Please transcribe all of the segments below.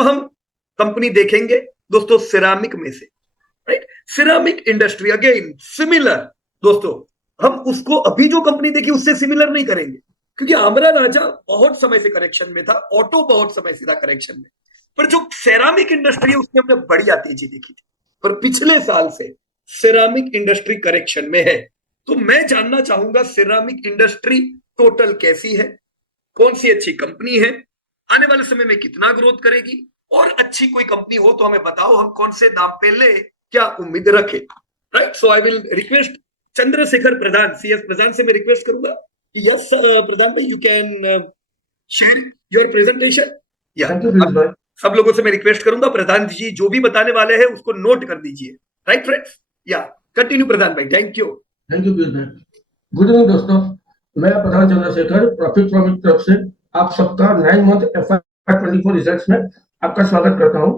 अब हम कंपनी देखेंगे दोस्तों सिरामिक में से, right. Ceramic industry again similar दोस्तों, हम उसको अभी जो कंपनी देखी उससे सिमिलर नहीं करेंगे, क्योंकि आमरा राजा बहुत समय से करेक्शन में था, ऑटो बहुत समय से था करेक्शन में, पर जो सेरामिक इंडस्ट्री है उसने हमने बढ़िया तेजी देखी थी, पर पिछले साल से सिरामिक इंडस्ट्री करेक्शन में है। तो मैं जानना चाहूंगा सिरामिक इंडस्ट्री टोटल कैसी है, कौन सी अच्छी कंपनी है, आने वाले समय में कितना ग्रोथ करेगी, और अच्छी कोई कंपनी हो तो हमें बताओ, हम कौन से दाम पे ले, क्या उम्मीद रखें, right. So I will request Chandrashekhar Pradhan, CS Pradhan से मैं रिक्वेस्ट करूंगा कि यस प्रधान भाई, you can share your presentation. या सब लोगों से मैं रिक्वेस्ट करूंगा प्रधान जी जो भी बताने वाले हैं उसको नोट कर दीजिए, राइट फ्रेंड्स। या कंटिन्यू प्रधान भाई, thank you. Thank you Piyush भाई। गुड इवनिंग दोस्तों, मैं प्रधान चंद्रशेखर प्रॉफिट फ्रॉम की तरफ से आप सबका 9 मंथ FY24 रिजल्ट्स में आपका स्वागत करता हूं।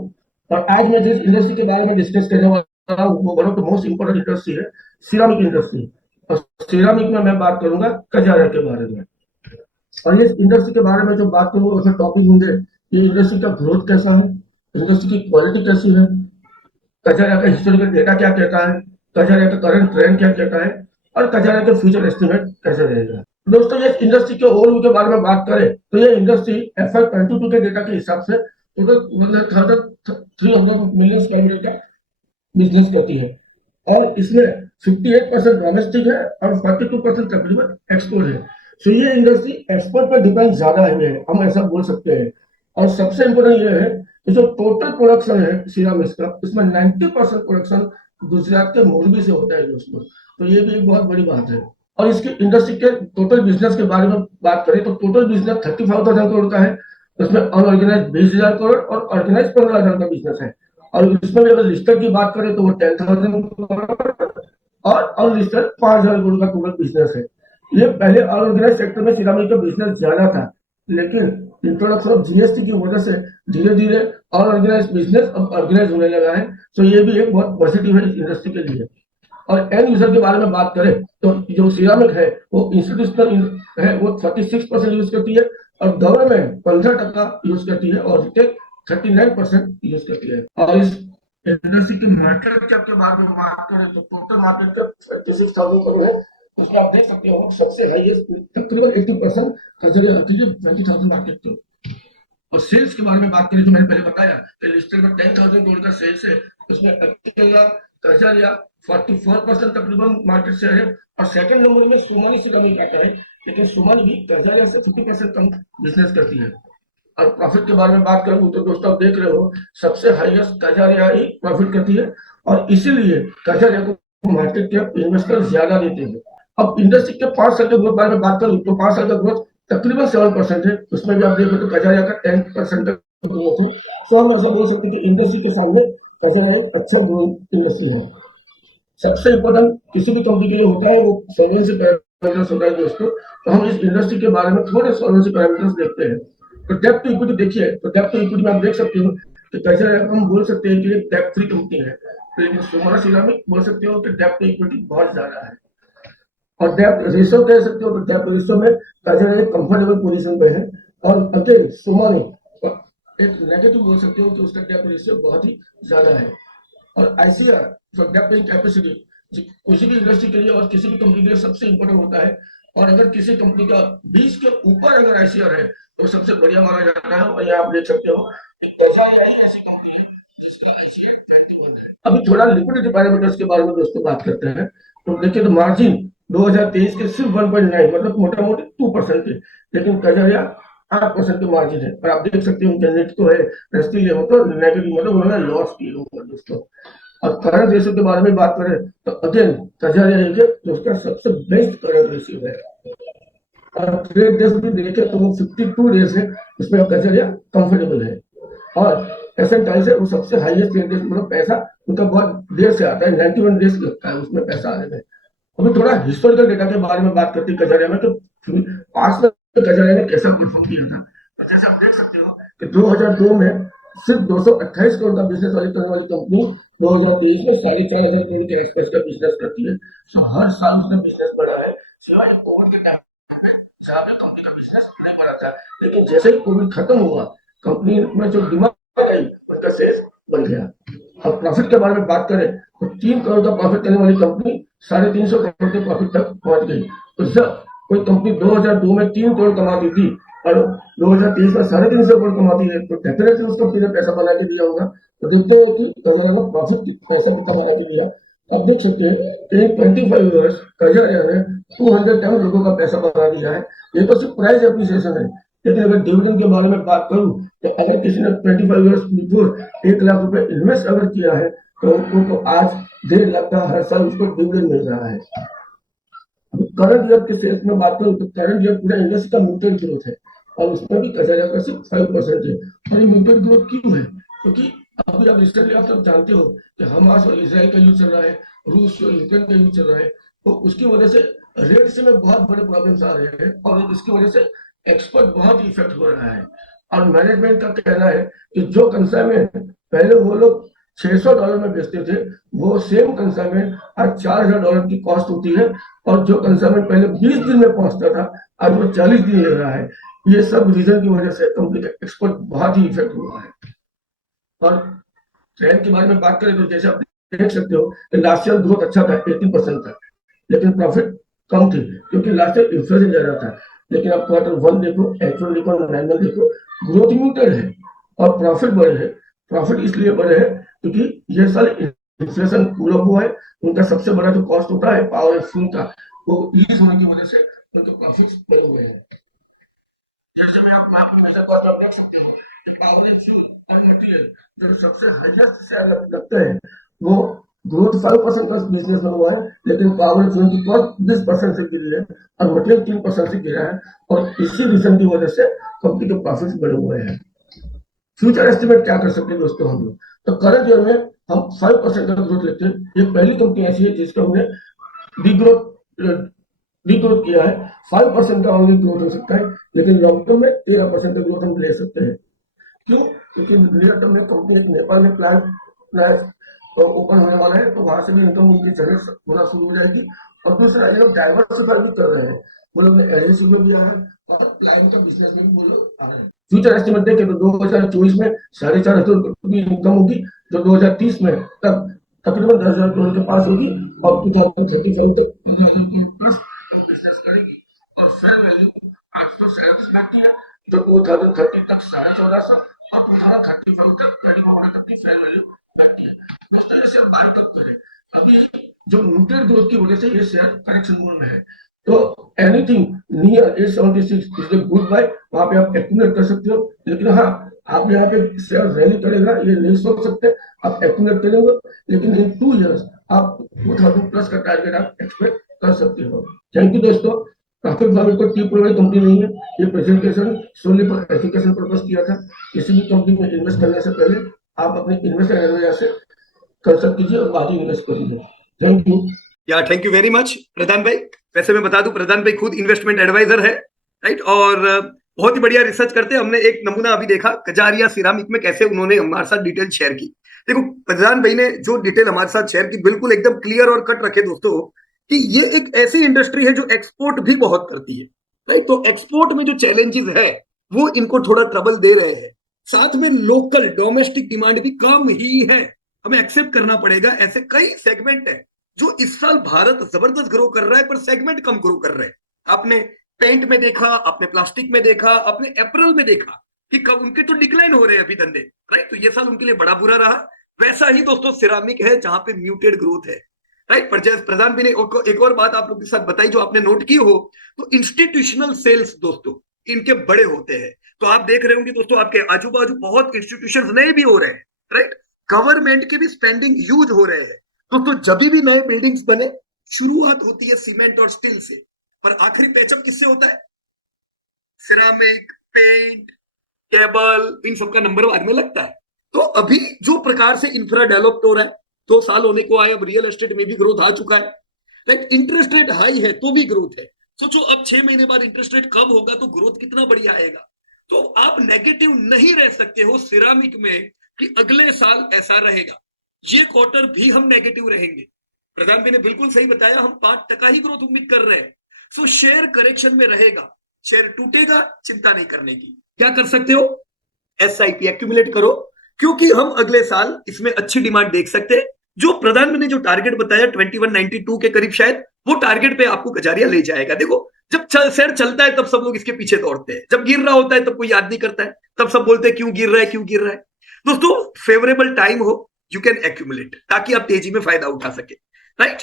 और आज मैं जिस इंडस्ट्री के बारे में डिस्कस करने वाला हूं वो one of the most important industry है, सिरामिक इंडस्ट्री। और सिरामिक में मैं बात करूंगा कजारिया के बारे में। और इस इंडस्ट्री के बारे में जो बात करूंगा उसमें टॉपिक होंगे ये इंडस्ट्री का ग्रोथ कैसा है, इंडस्ट्री की क्वालिटी कैसी है, कजारिया का हिस्टोरिकल डेटा क्या कहता है, कजारिया का करंट ट्रेंड क्या कहता है, और कजारिया का फ्यूचर एस्टिमेट कैसे रहेगा। दोस्तों ये इंडस्ट्री के ओवरव्यू के बारे में बात करें तो ये इंडस्ट्री FY22 के डेटा के हिसाब से टोटल 300 मिलियन स्क्वायर मीटर का बिजनेस करती है, और इसमें 58% डोमेस्टिक है और 42% तकरीबन एक्सपोर्ट है। तो ये इंडस्ट्री एक्सपोर्ट पर डिपेंड ज्यादा है, हम ऐसा बोल सकते हैं। और सबसे इम्पोर्टेंट ये है कि जो टोटल प्रोडक्शन है सिरामिक्स का, इसमें 90% प्रोडक्शन गुजरात के मोरबी से होता है दोस्तों। तो ये भी एक बहुत बड़ी बात है। और इसकी इंडस्ट्री के टोटल बिजनेस के बारे में बात करें तो टोटल बिजनेस 35,000 करोड़ का है, उसमें अनऑर्गेनाइज 20,000 करोड़ और ऑर्गेनाइज 15,000 का बिजनेस है। और इसमें भी अगर लिस्टेड की बात करें तो वो 10,000 करोड़ और अनलिस्टेड 5,000 करोड़ का टोटल बिजनेस है। ये पहले अनऑर्गेनाइज सेक्टर में सिरामिक का बिजनेस ज्यादा था, लेकिन इंट्रोडक्शन ऑफ GST की वजह से धीरे धीरे अनऑर्गेनाइज बिजनेस अब ऑर्गेनाइज होने लगा है। तो ये भी एक बहुत पॉजिटिव है इस इंडस्ट्री के लिए। और एंड यूजर के बारे में बात करें तो जो सिरामिक है वो इंस्टीट्यूशनल है, वो 36% यूज करती है, और गवर्नमेंट 15% यूज करती है, और रिटेल 39% यूज करती है। और इस इंडस्ट्री की मार्केट कैप के बारे में बात करें तो टोटल मार्केट कैप 56,000 करोड़ है। उसमें आप देख सकते हो सबसे हाईएस्ट तकरीबन 80% कजरिया आती है 20,000 मार्केट कैप। और सेल्स के बारे में बात करें तो मैंने पहले बताया कि लिस्टेड में 10,000 करोड़ का सेल्स है, उसमें अकेला कजारिया 44% तकरीबन मार्केट शेयर है, और सेकंड नंबर में सुमानी सिरामिक आता है, लेकिन सुमानी भी कजारिया से 50% कम बिजनेस करती है। और प्रॉफिट के बारे में बात करूं तो दोस्तों आप देख रहे हो सबसे हाईएस्ट कजारिया ही प्रॉफिट करती है, और इसीलिए कजारिया को मार्केट कैप इन्वेस्टर ज्यादा देते हैं। अब इंडस्ट्री के 5 साल के ग्रोथ बारे में बात करूं तो 5 साल का ग्रोथ तकरीबन 7% है, उसमें भी आप देखो तो कजारिया का 10% तक ग्रोथ है। तो हम ऐसा बोल सकते हैं कि इंडस्ट्री के सामने कजारिया अच्छा ग्रोथ इंडस्ट्री है। सबसे इम्पोर्टेंट किसी भी कंपनी के लिए होता है वो सॉल्वेंसी पैरामीटर्स होता है दोस्तों। तो हम इस इंडस्ट्री के बारे में थोड़े सॉल्वेंसी पैरामीटर्स देखते हैं। तो डेप्ट टू इक्विटी देखिए, तो डेप्ट टू इक्विटी में आप देख सकते हो कि कैसे हम बोल सकते हैं कि डेप्ट फ्री कंपनी है, लेकिन सुमाना सिरामिक बोल सकते हो कि डेप्ट टू इक्विटी बहुत ज्यादा है। और डेप्ट रेशियो कह सकते हो तो डेप्ट रेशियो में कजारिया एक कंफर्टेबल पोजीशन पे है, और अगेन सुमानी एक नेगेटिव बोल सकते हो कि उसका डेप्ट रेशियो बहुत ही ज्यादा है। और ICR डेप्ट पेइंग कैपेसिटी किसी भी इंडस्ट्री के लिए और किसी भी कंपनी के लिए सबसे इंपॉर्टेंट होता है। और अगर किसी कंपनी का 20 के ऊपर अगर ICR है तो सबसे बढ़िया माना जाता है। और यहाँ आप देख सकते हो कजारिया ही ऐसी कंपनी है जिसका ICR 21 है। अभी थोड़ा लिक्विडिटी पैरामीटर्स के बारे में दोस्तों बात करते हैं। तो देखिए तो मार्जिन 2023 के सिर्फ 1.9 मतलब मोटा मोटी 2% थे, लेकिन कजारिया 8% के मार्जिन है। और आप देख सकते हो नेट तो है, तो नेगेटिव मतलब उन्होंने लॉस किए होगा दोस्तों। और करंट रेशियो के बारे में बात करें तो अगेन कजारिया है जो उसका सबसे बेस्ट करंट रेशियो है। और ट्रेड डेज भी देखें तो वो 52 डेज है, उसमें कजारिया कंफर्टेबल है। और एसेंटाइल से वो सबसे हाईएस्ट ट्रेड डेज मतलब पैसा उनका बहुत देर से आता है, 91 डेज लगता है उसमें पैसा आने में। अभी थोड़ा हिस्टोरिकल डेटा के बारे में बात करते हैं कजारिया में, तो पास में कजारिया ने कैसा परफॉर्म किया था। तो जैसे आप देख सकते हो कि 2002 में सिर्फ 228 करोड़ का बिजनेस करने वाली कंपनी 2023 में 4,500 करोड़ के एक्सप्रेस का बिजनेस करती है। तो हर साल उसका बिजनेस बढ़ा है, सिवाय कोविड के टाइम जहाँ पे कंपनी का बिजनेस नहीं बढ़ा था। लेकिन जैसे ही कोविड खत्म हुआ कंपनी में जो डिमांड आई प्रॉफिट के बारे में बात करें तो 3 करोड़ का प्रॉफिट करने वाली कंपनी 350 करोड़ के प्रॉफिट तक पहुंच गई। तो जब कोई कंपनी 2002 में 3 करोड़ कमाती थी और 2023 में 350 करोड़ कमाती है तो डेफिनेटली उस कंपनी ने पैसा बना के दिया होगा। तो देखते हैं कि प्रॉफिट पैसा कितना बना के दिया। आप देख सकते हैं इन 25 ईयर्स कजारिया ने 210 लोगों का पैसा बना दिया है। ये तो सिर्फ प्राइस एप्रिसिएशन है, लेकिन अगर डिविडेंड के बारे में बात करूं तो अगर किसी ने 25 ईयर्स बिफोर 1 लाख रुपए इन्वेस्ट अगर किया है तो उनको आज 1.5 लाख का हर साल उसको डिविडेंड मिल रहा है। करंट ईयर के सेल्स में बात करूं तो करंट ईयर पूरा इंडस्ट्री का म्यूटेड ग्रोथ है और उसमें भी कजारिया का सिर्फ 5% है। और ये म्यूटेड ग्रोथ क्यों है? क्योंकि अभी आप रिसेंटली आप सब जानते हो कि हमास और इसराइल का युद्ध चल रहा है, रूस और यूक्रेन का युद्ध चल रहा है, तो उसकी वजह से रेट से में बहुत बड़े प्रॉब्लम्स आ रहे हैं और इसकी वजह से एक्सपोर्ट बहुत इफेक्ट हो रहा है। और मैनेजमेंट का कहना है कि जो कंसाइनमेंट पहले वो लोग $600 में बेचते थे वो सेम कंसाइनमेंट आज $4000 की कॉस्ट होती है और जो कंसाइनमेंट पहले 20 दिन में पहुंचता था आज वो 40 दिन ले रहा है। ये सब रीजन की वजह से कंपनी का एक्सपोर्ट बहुत ही इफेक्ट हुआ है। और ट्रेंड के बारे में बात करें तो जैसे आप देख सकते हो लास्ट ईयर ग्रोथ अच्छा था 18% था, लेकिन प्रॉफिट कम थी क्योंकि लास्ट ईयर इन्फ्लेशन ज्यादा था। लेकिन आप Q1 देखो, H1 देखो, 9 मंथ देखो, ग्रोथ म्यूटेड है और प्रॉफिट बढ़े है। प्रॉफिट इसलिए बढ़े है क्योंकि ये साल इन्फ्लेशन कूल ऑफ हुआ है, उनका सबसे बड़ा जो कॉस्ट होता है पावर एंड फ्यूल का वो ईज होने की वजह से उनके प्रॉफिट्स बढ़े हुए हैं। जैसे भी आप कॉस्ट आप देख सकते हो पावर एंड फ्यूल और मटेरियल जो सबसे हाईएस्ट शेयर लगते हैं वो ग्रोथ 5% का बिजनेस में हुआ है, लेकिन पावर एंड फ्यूल की कॉस्ट 20% से गिरी है और मटेरियल 3% से गिरा है और इसी रीजन की वजह से कंपनी के प्रॉफिट्स बढ़े हुए हैं। फ्यूचर एस्टिमेट क्या कर सकते हैं दोस्तों हम लोग? तो करंट ईयर में हम 5% का ग्रोथ लेते हैं। ये पहली कंपनी ऐसी है जिसका हमने डिग्रोथ किया है। 5% का ओनली ग्रोथ हो सकता है, लेकिन लॉन्ग टर्म में 13% का ग्रोथ हम ले सकते हैं। क्यों? क्योंकि नियर टर्म में कंपनी एक नेपाल में प्लांट ओपन होने वाला है, तो वहां से भी इनकम उनकी जनरेट होना शुरू हो जाएगी। और दूसरा ये लोग डाइवर्सिफाई भी कर रहे हैं, वो लोग एडहेसिव में भी आ रहे हैं और प्लाइंग का बिजनेस में भी वो लोग आ रहे हैं। फ्यूचर एस्टिमेट देखें तो 2024 में 4,500 करोड़ की इनकम होगी जो 2030 में तक तकरीबन 10,000 करोड़ के पास होगी और 2035 तक 15,000 करोड़ प्लस बिजनेस करेगी। और फेयर वैल्यू 837 बैठती है जो 2030 तक 1450 और 2035 तक 2400 तक की फेयर वैल्यू बैठती है। दोस्तों ये शेयर बाय कब करें? अभी जो म्यूटेड ग्रोथ की वजह से ये शेयर करेक्शन मोड में है, तो anything near 876 is the good buy, वहां पे आप एक्यूमुलेट कर सकते हो। लेकिन हाँ, आप यहाँ पे शेयर रैली करेगा ये नहीं सोच सकते, आप एक्यूमुलेट करेंगे, लेकिन इन 2 इयर्स आप 2000 प्लस का टारगेट आप एक्सपेक्ट कर सकते हो। थैंक यू दोस्तों। प्रॉफिट फार्मिंग को टी वाली कंपनी नहीं है, ये प्रेजेंटेशन सोनली फॉर एजुकेशन पर्पस किया था। किसी भी कंपनी में इन्वेस्ट करने से पहले आप अपने इन्वेस्टमेंट एडवाइजर से कंसल्ट कीजिए और बाद में इन्वेस्ट करिए। Thank you. या थैंक यू वेरी मच प्रधान भाई। वैसे मैं बता दूं प्रधान भाई खुद इन्वेस्टमेंट एडवाइजर है, राइट, और बहुत ही बढ़िया रिसर्च करते हैं। हमने एक नमूना अभी देखा कजारिया सिरामिक में कैसे उन्होंने हमारे साथ डिटेल शेयर की। देखो प्रधान भाई ने जो डिटेल हमारे साथ शेयर की बिल्कुल एकदम क्लियर और कट रखे दोस्तों कि ये एक ऐसी इंडस्ट्री है जो एक्सपोर्ट भी बहुत करती है, राइट। तो एक्सपोर्ट में जो चैलेंजेस है वो इनको थोड़ा ट्रबल दे रहे हैं, साथ में लोकल डोमेस्टिक डिमांड भी कम ही है। हमें एक्सेप्ट करना पड़ेगा, ऐसे कई सेगमेंट है जो इस साल भारत जबरदस्त ग्रो कर रहा है पर सेगमेंट कम ग्रो कर रहे हैं। आपने पेंट में देखा, आपने प्लास्टिक में देखा, आपने अप्रैल में देखा कि कब उनके तो डिक्लाइन हो रहे हैं अभी धंधे, राइट। तो ये साल उनके लिए बड़ा बुरा रहा। वैसा ही दोस्तों सिरामिक है जहां पे म्यूटेड ग्रोथ है, राइट। पर जैसे प्रधान भी ने एक और बात आप लोग के साथ बताई जो आपने नोट की हो, तो इंस्टीट्यूशनल सेल्स दोस्तों इनके बड़े होते हैं। तो आप देख रहे होंगे दोस्तों आपके आजू बाजू बहुत इंस्टीट्यूशंस नए भी हो रहे हैं, राइट। गवर्नमेंट के भी स्पेंडिंग यूज हो रहे हैं। तो जब भी नए बिल्डिंग्स बने शुरुआत होती है सीमेंट और स्टील से, पर आखिरी पैचअप किससे होता है? सिरामिक, पेंट, केबल, इन सबका नंबर बाद में लगता है। तो अभी जो प्रकार से इंफ्रा डेवलप हो रहा है, 2 साल होने को आए, अब रियल एस्टेट में भी ग्रोथ आ चुका है, राइट। इंटरेस्ट रेट हाई है तो भी ग्रोथ है। सोचो अब 6 महीने बाद इंटरेस्ट रेट कम होगा तो ग्रोथ कितना बढ़िया आएगा। तो आप नेगेटिव नहीं रह सकते हो सिरामिक में कि अगले साल ऐसा रहेगा। ये क्वार्टर भी हम नेगेटिव रहेंगे। प्रधान जी ने बिल्कुल सही बताया, हम 5% ही ग्रोथ उम्मीद कर रहे हैं। सो शेयर करेक्शन में रहेगा, शेयर टूटेगा, चिंता नहीं करने की। क्या कर सकते हो? SIP एक्यूमुलेट करो, क्योंकि हम अगले साल इसमें अच्छी डिमांड देख सकते हैं। जो प्रधानमंत्री ने जो टारगेट बताया 2192 के करीब, शायद वो टारगेट पे आपको कजारिया ले जाएगा। देखो, जब शेयर चलता है तब सब लोग इसके पीछे दौड़ते हैं, जब गिर रहा होता है तब कोई याद नहीं करता है, तब सब बोलते हैं क्यों गिर रहा है, क्यों गिर रहा है। दोस्तों, फेवरेबल टाइम हो, यू कैन एक्यूमुलेट, ताकि आप तेजी में फायदा उठा सके, राइट।